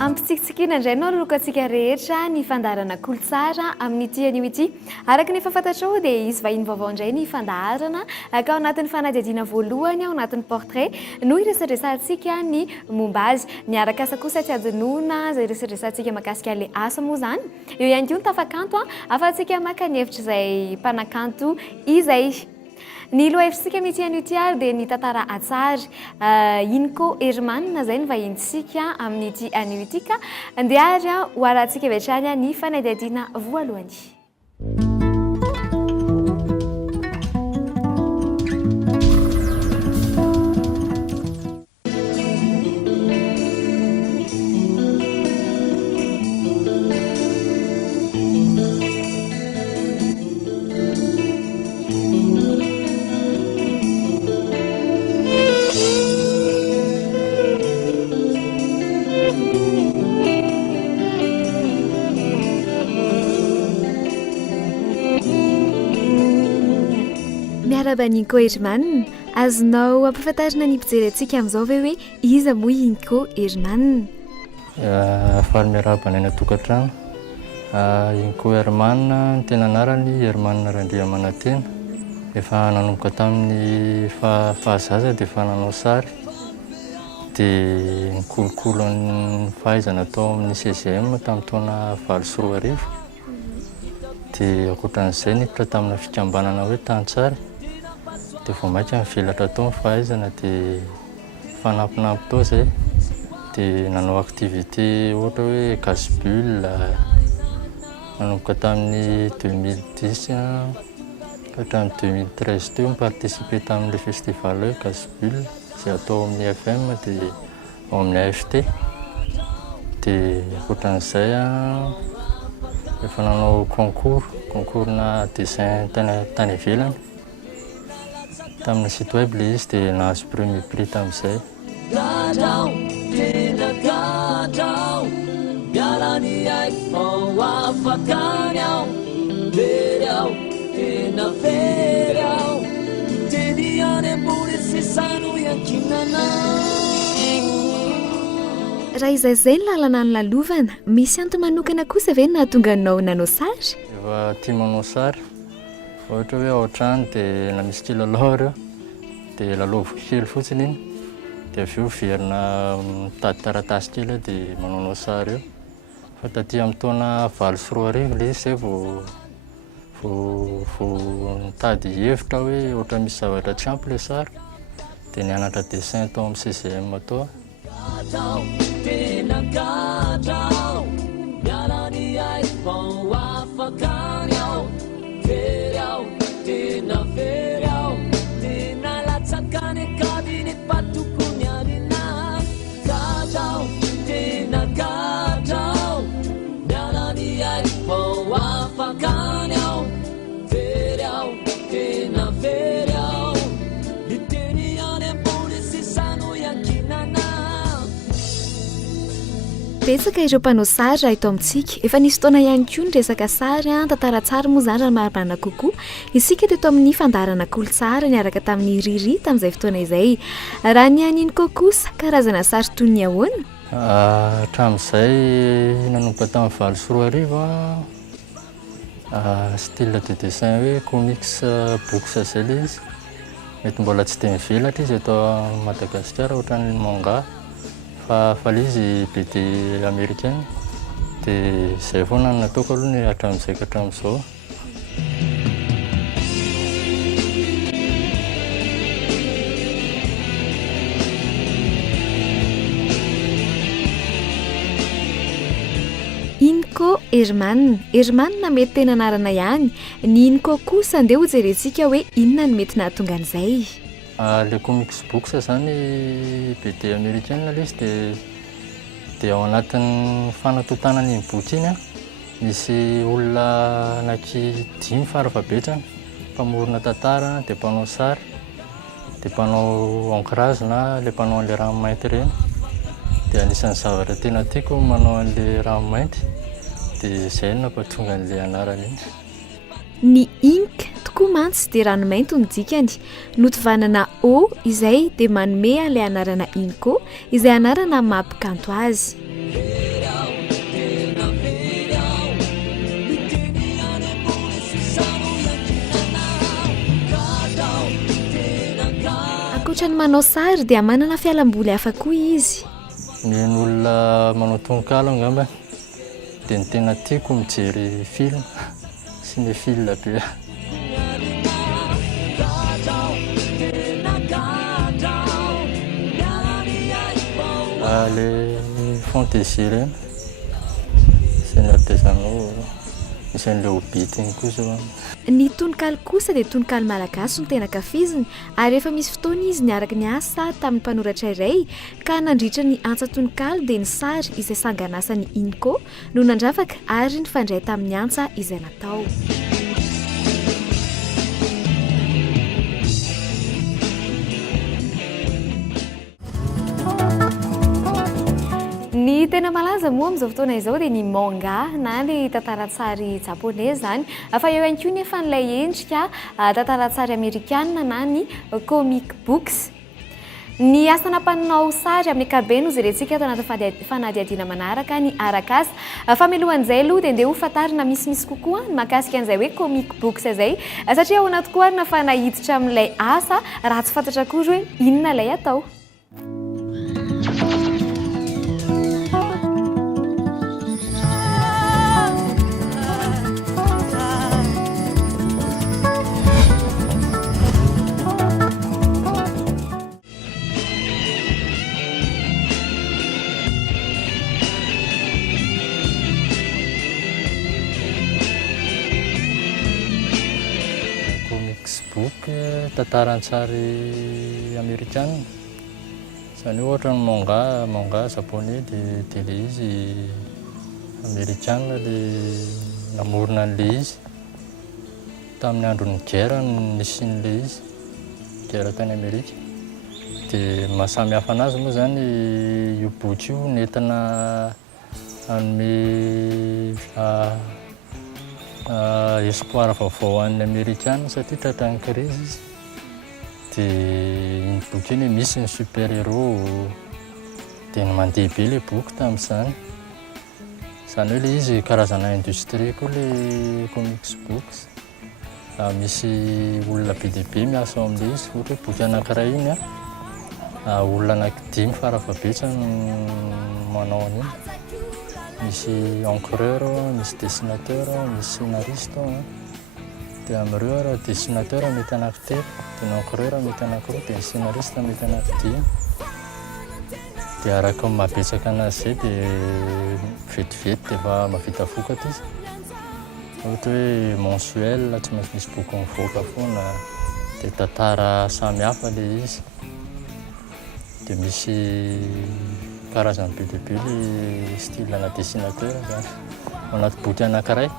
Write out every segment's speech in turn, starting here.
Ampitsikitsikina indray no rokantsika rehetra ny fandaharana kolotsara amin'ity anio ity. Araka ny fahafantatrao dia isy vahiny vaovao indray ny fandaharana ka ao anatin'ny fanadihadiana voalohany ao anatin'ny portrait no iresadresantsika ny momba azy. Miaraka asa kosa tsy adinoina izay iresadresantsika mahakasika ilay asa moa izany. Eo ihany koa ny tafakanto ahafahantsika maka ny hevitra izay mpanakanto izay. Ny lohahevisika mity anio ity ary dia ny tantara atsary Inko Herman izay ny vahintsika amin'ity anio ity ka andehary ho arantsika vetrany ny fanadihadiana voalohany. Miaraba Inko Herman, azonao ampahafantarina ny mpijery antsika amin'izao ve hoe iza moa Inko Herman? Faly miaraba ny any an-tokantrano. Inko Herman ny tena anarany Herman Randriamanantena. Efa nanomboka tamin'ny fahazaza dia efa nanao sary. Dia nikolokolo ny fahaizana tao amin'ny CGM tamin'ny taona 24. Dia ankoatran'izay niditra tamina fikambanana hoe Tantsary. Dia vao maika mivelatra tao ny fahaizana dia fanampinampy tao izay. Dia nanao activité ohatra hoe casse-bulle nanomboka tamin'ny 2010 ka hatramin'ny 2013 teo miparticiper tamin'ilay festival hoe casse-bulle izay atao amin'ny FM dia ao amin'ny AFT. Dia ankoatran'izay efa nanao concours-na dessin tany ivelany. Tamina site web ilay izy dia nahazo premier prix tamin'izay. Raha izay ny lalana ny lalovana, misy antony manokana kosa ve nahatonga anao nanao sary? Efa tia manao sary. Ohatra hoe ao an-trano dia na misy kilalao ireo dia lalaovo kely fotsiny iny dia avy eo verina mitady taratasy kely dia manao sary eo. Fa taty amin'ny taona 24 ilay izy vao nitady hevitra hoe ohatra misy zavatra tsy ampy ilay sary dia nianatra dessin tao amin'ny CCM tao. Betsaka ireo mpanao sary raha eto amintsika. Efa nisy taona ihany koa ny resaka sary tantara tsara moa izany raha marina kokoa. Isika teto amin'ny fandaharana kolotsara niaraka tamin'ny Riri tamin'izay fotoana izay. Raha ny aniny kokosa karazana sary toy ny ahoana? Hatramin'izay nanomboka tamin'ny 24 style de dessin hoe comics books izay ilay izy. Mety mbola tsy dia mivelatra izy eto Madagasikara ohatran'ny manga. Fa ilay izy BD américaine dia izay foana no nataoko aloha ny hatramin'izay ka hatramin'izao. Inko Herman. Herman mety tena anarana ihany. Ny Inko kosa andeha ho jerentsika hoe inona no mety nahatonga an'izay. Le comics books zany BD américaine ilay izy dia ao anatin'ny fanatotana iny boky iny misy olona anaki 5 farafahabetsany mpamorona tantara dia mpanao sary dia mpanao ancrage na le mpanao an'le ranomainty ireny dia anisan'ny zavatra tena tiako manao an'le ranomainty dia izay no nampatonga an'le anarana iny. Ny ink tokoa mantsy dia ranomainty ny dikany, notovanana O izay dia manome an'ilay anarana inko izay anarana mampikanto azy. Ankoatra ny manao sary dia manana fialamboly hafa koa izy. Ny olona manao tononkalo angamba dia ny tena tiako mijery film sy ny film be. Le fantaisie ireny sy ny artisanaux misy an'ilay hobbit iny koa zao. Ny tononkalo kosa dia tononkalo malagasy no tena kafiziny ary efa misy fotoana izy niaraka ny asa tamin'ny mpanoratra iray ka nandritra ny antsa tononkalo dia ny sary izay sanganasany inko no nandravaka ary nifandray tamin'ny antsa izay natao. Ny tena malaza moa amin'izao fotoana izao dia ny manga na ny tantara-tsary japonazy zany, fa eo ihany koa nefa n'ilay endrika tantara-tsary amerikanina na ny comic books. Ny asana mpanao sary amin'ny ankapobeny no jerentsika eto anaty fanadihadiana manaraka ny arak'asa. Famelohan'izay aloha dia andeha ho fantarina misimisy kokoa ny mahakasika an'izay hoe comic books izay satria ao anaty koa na fa nahiditra amin'ilay asa raha tsy fantatra koa hoe inona ilay atao. Tantaran-tsary amerikanina izany ohatra ny manga japonais dia le izy amerikanina le namorona an'le izy tamin'ny andron'ny guerre nisy n'le izy guerre tany Amerika dia mahasamy hafa anazy moa zany io boky io nentina hanome espoir vaovao an'ny amerikanina satria tratran'ny crise izy dia iny boky iny misy ny super héros dia ny mandeha be le boky tamin'izany izany hoe le izy karazana industrie koa le comics books misy olona be dia be miasa ao amin'le izy ohatra hoe boky anankiray iny olona anankidimy farafabetsany manao an'iny misy encreur, misy dessinateur, misy scénariste dia amin'ireo dessinateur mety anankitelo dia ny encreur mety anankiroa dia ny scénariste mety anankidimy dia araka ny mabetsaka anazy izay dia vetivety dia efa mahavita vokatra izy ohatra hoe mensuel tsy maintsy misy boky mivoaka foana dia tantara samy hafa le izy dia misy karazany be dia be le style ana dessinateur zany ao anaty boky anankiray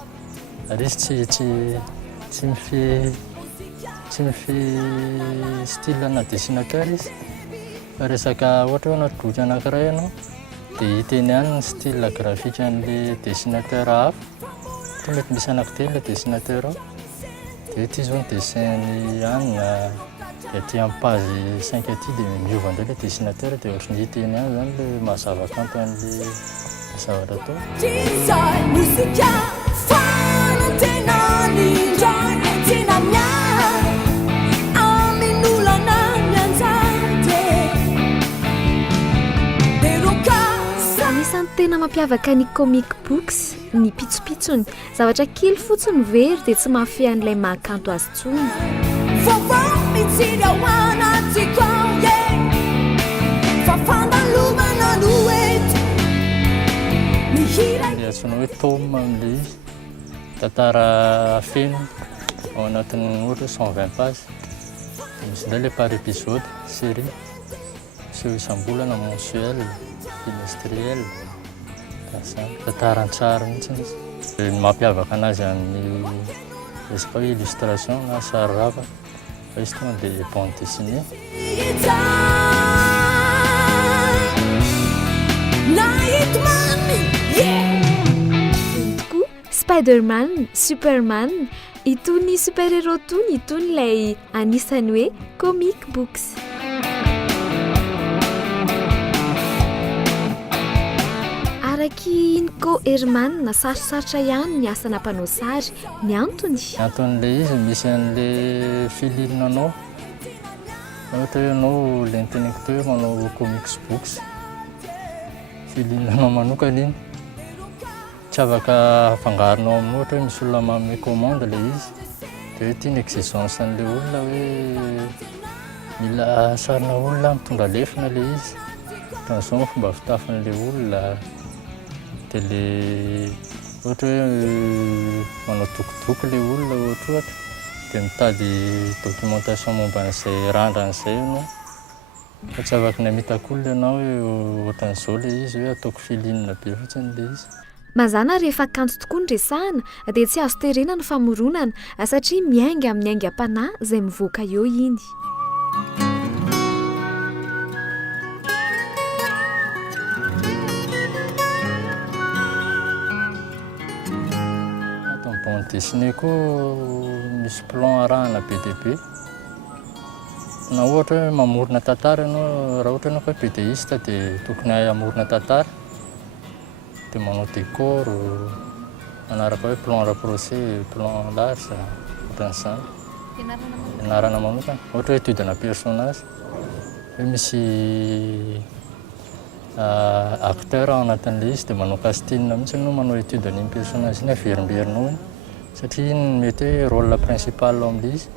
ary izy tsy mifehy style ana dessinateur izy fa resaka ohatra hoe anaty boky anankiray ianao dia hiteny ihany ny style graphique an'le dessinateur hafa ohatra mety misy anankitelo le dessinateur ao dia ity zao ny dessin-ny any aty amin'ny page 5 aty dia miova indray le dessinateur dia ohatry ny hiteny ihany zany le mahazava-kanto an'le zavatra atao. Anisan'ny tena mampiavaka ny comic books ny pitsopitsony, zavatra kely fotsiny very dia tsy mahafehy an'ilay mahakanto azy tsony. Ilay antsoina hoe tome amin'le izy tantara feno ao anatin'ny ohatra 120 page misy indray le par épisode série seho isam-bolana mensuel trimestriel zany tantaran-tsary mihitsy izy. Ny mampiavaka anazy amin'ny illustration na sary rava fa izy tonga dia bande dessinée. Tokoa Spiderman, Superman, itony super-héros tony itony ilay anisany hoe comic books. Araky Inko Herman sarosarotra ihany ny asana mpanao sary, ny antony Anton'ilay izy misy an'ilay fililinanao ohatra hoe ianao le nteneko teo hoe manao comics books fililinanao manokana iny tsy afaka afangaronao amin'ny ohatra hoe misy olona manome commande ilay izy dia hoe tia ny exigence an'ilay olona hoe mila sarina olona mitondra lefina ilay izy ohatran'izao ny fomba fitafin'ilay olona dia le ohatra hoe manao dokodoko ilay olona ohatra dia mitady documentation momba an'izay randran'izay ianao fa tsy afaka namitako olona ianao hoe ohatran'izao ilay izy hoe ataoko filinina be fotsiny ilay izy. mazana rehefa kanto tokoa ny resahana dia tsy azo terena ny famoronana satria miainga amin'ny aingam-panahy izay mivoaka eo iny. Bande dessinée koa misy plan arahana be dia be na ohatra hoe mamorona tantara ianao raha ohatra ianao hoe bédéiste dia tokony hamorona tantara dia manao décor manaraka hoe plan rapproché plan large ohatran'izany fianarana manokana ohatra hoe étude na personnage hoe misy acteur ao anatin'ilay izy dia manao casting mihitsy ianao manao étude an'iny personnage iny averimberinao iny satria iny mety hoe rôle principal ao amin'ilay izy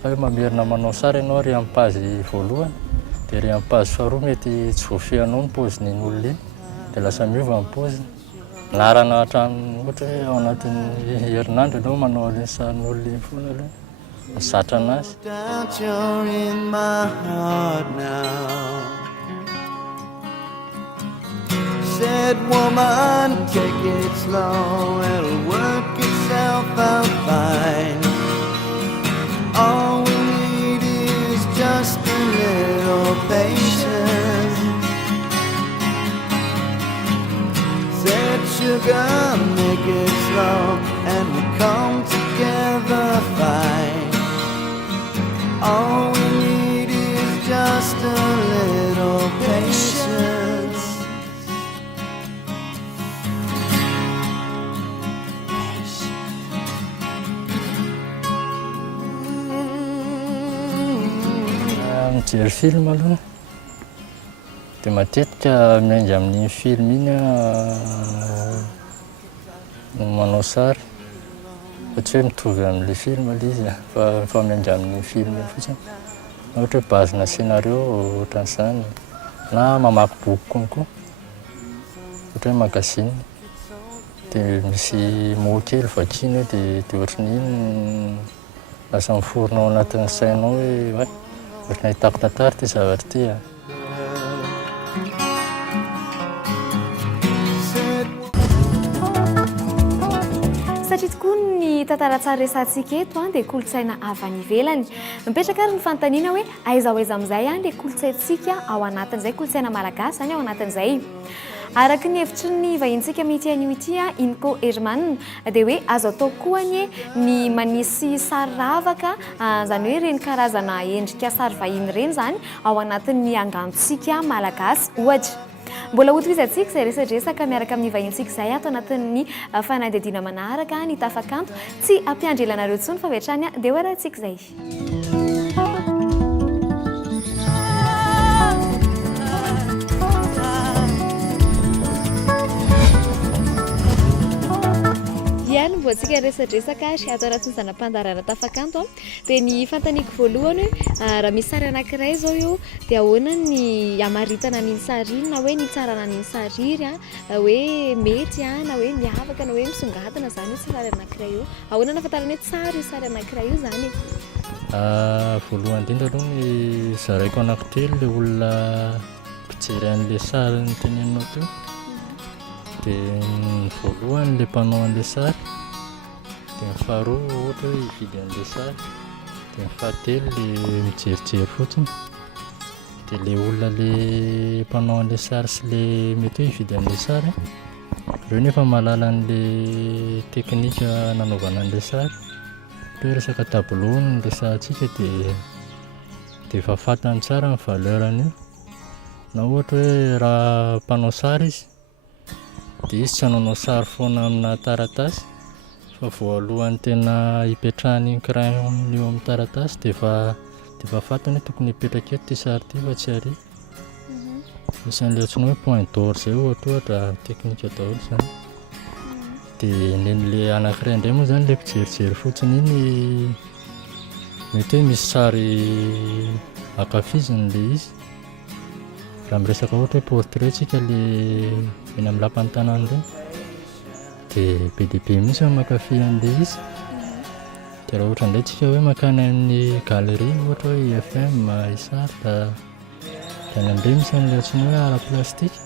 fa hoe mamerina manao sary ianao ary amin'ny page voalohany dia ary amin'ny page faharoa mety tsy voafehanao ny paozin'iny olona iny dia lasa miova ny paozy larana hatramin'ny ohatra hoe ao anatin'ny herinandro ianao manao an'iny sarin'olona iny foana aloha misatra anazy. Said woman, take it slow, it'll work itself out fine. All we need is just a little patience. Said sugar, make it slow, and we'll come together fine. All we need is just a little patience. Mijery film aloha dia matetika miainga amin'ny film iny no manao sary fa tsy hoe mitovy amin'ilay film ilay izy fa miainga amin'ny film fotsiny ohatra hoe base-na scénario ohatran'izany na mamaky boky konko ohatra hoe magazine dia misy mots kely vakiana dia ohatran'iny lasa miforonao anatin'ny sainao hoe ohatran'ny hitako tantara ty zavatra ty satria tokoa ny tantara tsara resantsika eto dia kolotsaina avy any ivelany mipetraka ary ny fanontaniana hoe aiza ho aiza amin'izay ilay kolotsaintsika ao anatin'izay kolotsaina malagasy zany ao anatin'izay. Araka ny hevitry ny vahintsika mity an'io ity Inko Herman dia hoe azo atao koa ny manisy sary ravaka izany hoe ireny karazana endrika sary vahiny ireny zany ao anatin'ny angantsika malagasy ohatra. Mbola hotohizantsika izay resadresaka miaraka amin'ny vahintsika izay ato anatin'ny fanadihadiana manaraka ny tafakanto tsy ampiandrelanareo intsony fa vetrany dia ho arahantsika izay. Iany mboatsika resadresaka sy ato anatin'ny zanam-pandarana tafakanto dia ny fantaniko voalohany raha misy sary anankiray izao io dia ahoana ny hamaritana an'iny sary iny na hoe ny tsarana an'iny sary iry hoe mety na hoe miavaka na hoe misongadina zany io sary anankiray io ahoana ny ahafantarana hoe tsara io sary anankiray io zany voalohany indrindra aloha ny zaraiko anankitelo ilay olona mpijery an'ilay sary ny teneninao teo dia ny voalohany ilay mpanao an'ilay sary dia ny faharoa ohatra hoe hividy an'ilay sary dia ny fahatelo le mijerijery fotsiny, dia le olona le mpanao an'ilay sary sy le mety hoe hividy an'ilay sary ireo nefa mahalala an'le teknika nanaovana an'ilay sary. Hoe resaka tableau no resahantsika dia efa fantany tsara ny valeur'an'io. Na ohatra hoe raha mpanao sary izy dia izy tsy hanao sary foana amina taratasy fa voalohany tena hipetrahany iny crayon io amin'ny taratasy dia efa fantany hoe tokony hipetraka eto ity sary ity fa tsy ary. Misy an'ilay antsoina hoe point d'or izay ohatra teknika daholo izany. Dia nen'ilay anankiray indray moa izany ilay mpijerijery fotsiny iny mety hoe misy sary ankafiziny ilay izy. Raha miresaka ohatra hoe portrait tsika ilay eny amin'ny lapan'ny tanana ireny dia be dia be mihitsy ao mankafy an'ilay izy. Dia raha ohatra indray tsika hoe mankany amin'ny galerie ohatra hoe IFM, Isart dia any amin'ireny misy an'ilay antsoina hoe art plastique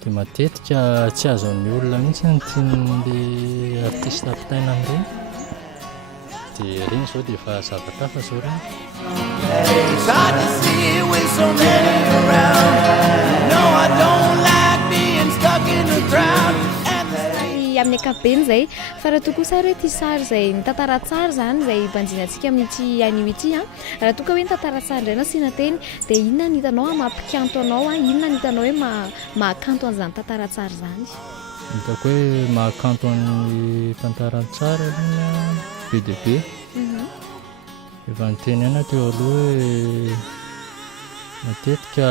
dia matetika tsy azon'ny olona mihitsy ny tian'ilay artiste ampitaina amin'ireny. Dia ireny izao dia efa zavatra hafa izao ireny. It's hard to see with so many around. No, I don't like being stuck in the crowd. Amin'ny ankapobeny izay fa raha tokoa sary hoe ity sary izay nitantara tsara izany izay banjinantsika amin'ity anio ity raha toka hoe nitantara tsara indray anao siana teny dia inona ny hitanao mampikanto anao inona ny hitanao hoe mahakanto an'izany tantara tsara izany? Hitako hoe mahakanto an'ny tantara tsara aloha be dia be. Efa niteny ihany teo aloha hoe matetika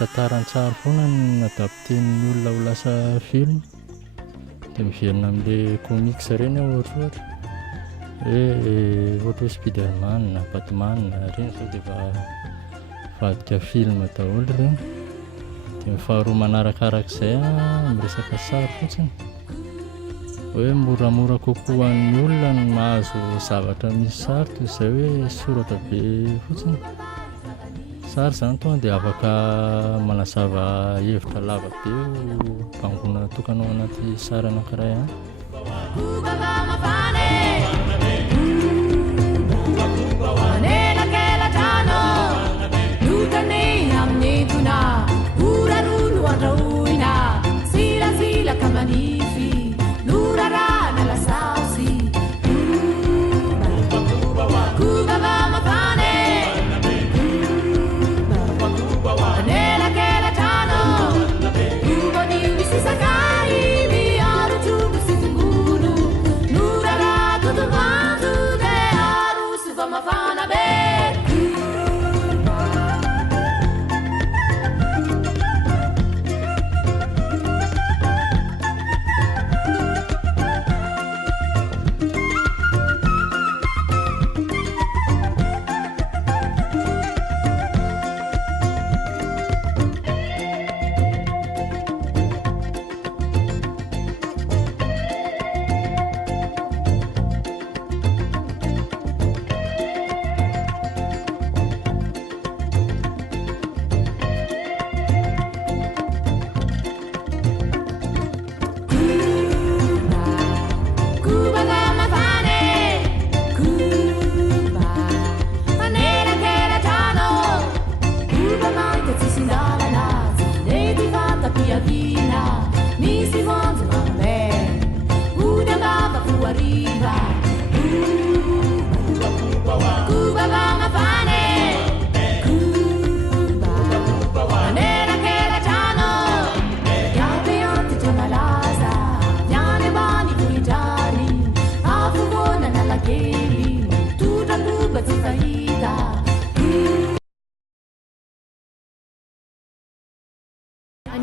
tantaran-tsary foana no adapten'ny olona ho lasa film. Dia miverina amin'ilay comics ireny aho ohatra hoe Spiderman, Batman ireny izao dia efa vadika film daholo ireny. Dia ny faharoa manarakarak'izay miresaka sary fotsiny hoe moramora kokoa ny olona no mahazo zavatra misy sary toy izay hoe soratra be fotsiny. Sary izany tonga dia afaka manazava hevitra lava be bangona tokanao anaty sary anankiray any.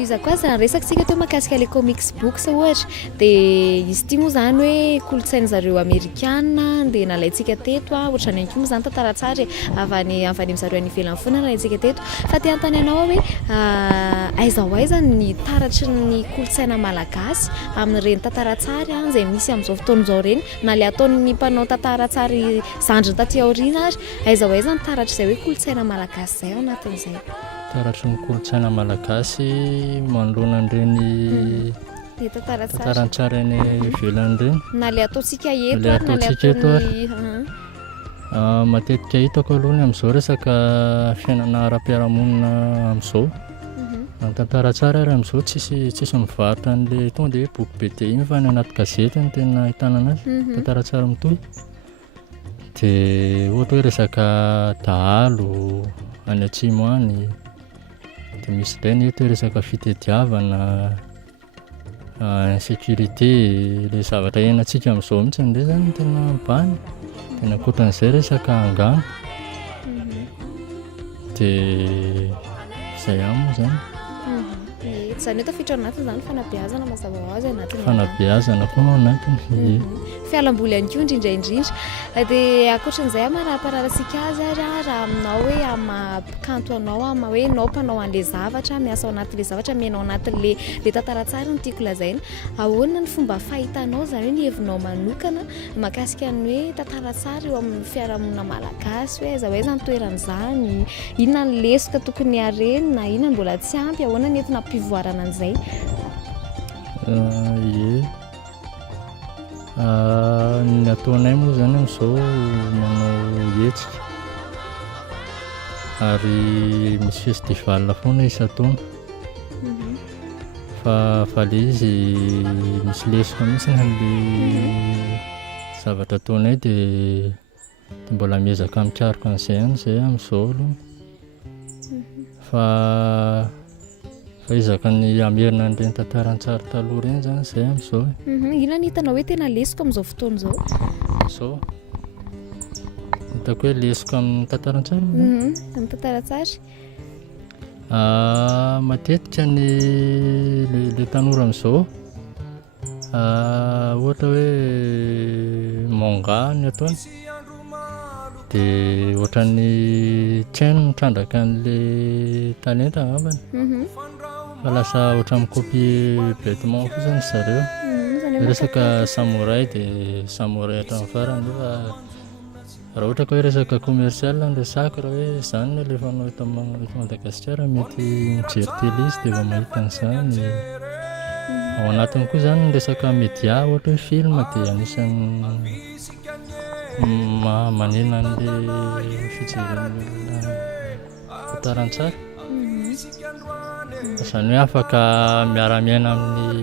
Iza koa zany resakitsika teo mahakasika le comics books ohatra dia izy ity moa zany hoe kolontsainy zareo Amerikana dia nalaintsika teto ohatra ny moa zany tantara tsara avy any zareo any ivelany foana nalaintsika teto fa te hanontany anao hoe aiza ho aiza ny taratry ny kolontsaina malagasy amin'ireny tantara tsara izay misy amin'izao fotoan'izao ireny na le ataon'ny mpanao tantara tsara zandriny taty aoriana ary aiza ho aiza ny taratry izay hoe kolontsaina malagasy izay ao anatin'izay? Taratry ny kolontsaina malagasy manoloana an'ireny tantaran-tsara eny ivelany ireny na le ataontsika eto ary na le ataon'ny Matetika hitako alohany amin'izao resaka fiainana ara-piarahamonina amin'izao. Ny tantara tsara ary amin'izao tsisy mivarotra an'ilay tonga dia boky be dia iny fa ny anaty gazety no tena ahitana anazy. Tantara tsara mitohy. Dia ohatra hoe resaka dahalo any atsimo any, dia misy ilay ny ohatra hoe resaka fitadiavana, insécurité, ilay zavatra iainantsika amin'izao mihitsy indray zany no tena mibahana. Dia ny ankoatran'izay resaka angano. Dia izay ihany moa zany. Izany hoe tafiditra ao anatiny izany fanabeazana mazava ho azy anatiny. Fanabeazana koa ao anatiny. Fialamboly ihany koa indrindra. Dia ankoatran'izay manapararasika azy ary raha aminao hoe amakanto anao ama hoe anao mpanao an'ilay zavatra, miasa ao anatin'ilay zavatra, miainao anatin'ilay tantara tsara no tiako lazaina. Ahoana ny fomba fahitanao zany hoe ny hevinao manokana mahakasika ny hoe tantara tsara eo amin'ny fiarahamonina malagasy, hoe aiza ho aiza ny toeran'izany, inona ny lesoka tokony harenina, inona ny mbola tsy ampy, ahoana ny entina ampivoarana an'izay? Ny ataonay moa zany amin'izao manao hetsika ary misy festival foana isan-taona. Fa ilay izy misy lesoka mihitsy an'ilay zavatra ataonay dia mbola miezaka mikaroka an'izay ihany izay amin'izao aloha. Fa izaka ny hamerina an'ireny tantaran-tsary taloha ireny zany izay amin'izao. Inona ny hitanao hoe tena lesoka amin'izao fotoana izao? Izao hitako hoe lesoka amin'ny tantaran-tsary. Amin'ny tantara-tsary? Matetika ny le tanora amin'izao ohatra hoe manga ny ataony, dia ohatran'ny tsy hainy mitrandraka an'ilay talenta angambany. Fa lasa ohatra mikopie bêtement fotsiny zareo. Resaka samoray dia samoray hatramin'ny farany. Nefa raha ohatra ka hoe resaka commercial no resaka, raha hoe izany no alefanao eto Madagasikara, mety mijery télé izy dia efa mahita an'izany. Ao anatiny koa zany ny resaka média, ohatra hoe film dia anisan'ny manena an'ilay fijeren'olona tantaran-tsary. Izany hoe afaka miara-miaina amin'ny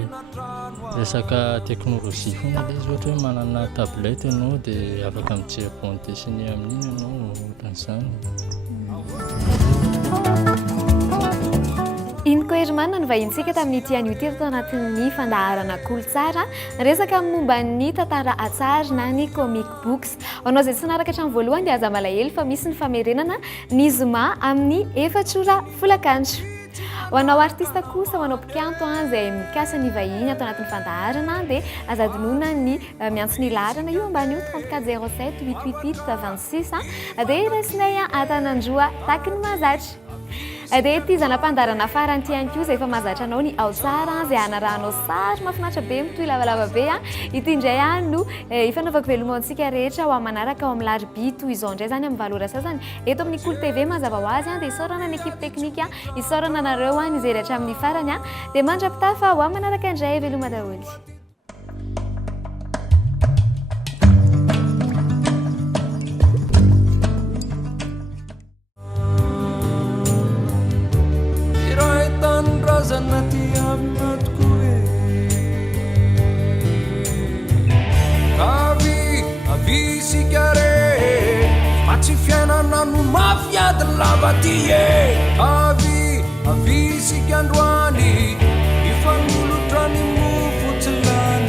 resaka teknôlôjia foana ilay izy. Ohatra hoe manana tablette ianao dia afaka mijery bande dessinée amin'iny ianao, ohatran'izany. Iny koa Hermana ny vahintsika tamin'ity an'io teto anatin'ny fandaharana kolotsara resaka momba ny tantara atsary na ny comic books. Anao izay tsy naraka hatramin'ny voalohany dia aza malahelo fa misy ny famerenana ny zoma amin'ny efatrora folakandro. Ho anao artista kosa, ho anao mpikanto izay mikasa ny vahiny ato anatin'ny fandaharana dia aza adinoina ny miantso ny laharana io ambany io 3407 888 26 dia irasinay Antanandroa taky ny mahazatra. Dia ity zanam-pandarana farany ity ihany koa izay efa mahazatra anao ny ao tsara izay anarahanao sary mahafinaritra be mitohy lavalava be. Ity indray ihany no ifanaovako velomantsika rehetra ho amin'ny manaraka ao amin'ny laribia toy izao indray zany amin'ny 7 sasany eto amin'ny Cool TV mazava ho azy dia isaorana ny ekipe teknika, isaorana anareo ny izay rehetra amin'ny farany dia mandrapitafa ho amin'ny manaraka indray veloma daholo. Zanati aminatkoe avi sikare matsy fiainana no mafiady lava ty e avi sikandroany ifanolotra ny mofotsilany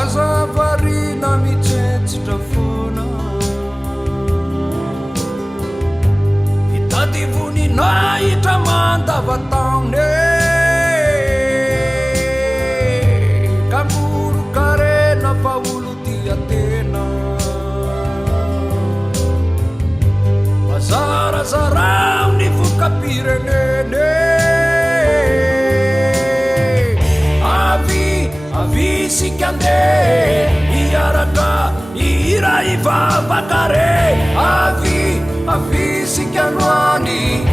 azavarina mitsetsitra fona hitady voninahitra mandavataone kamboro karena fa olo tia tena fa firenene avy sikande iaraka ira ivavakare avy sikandroany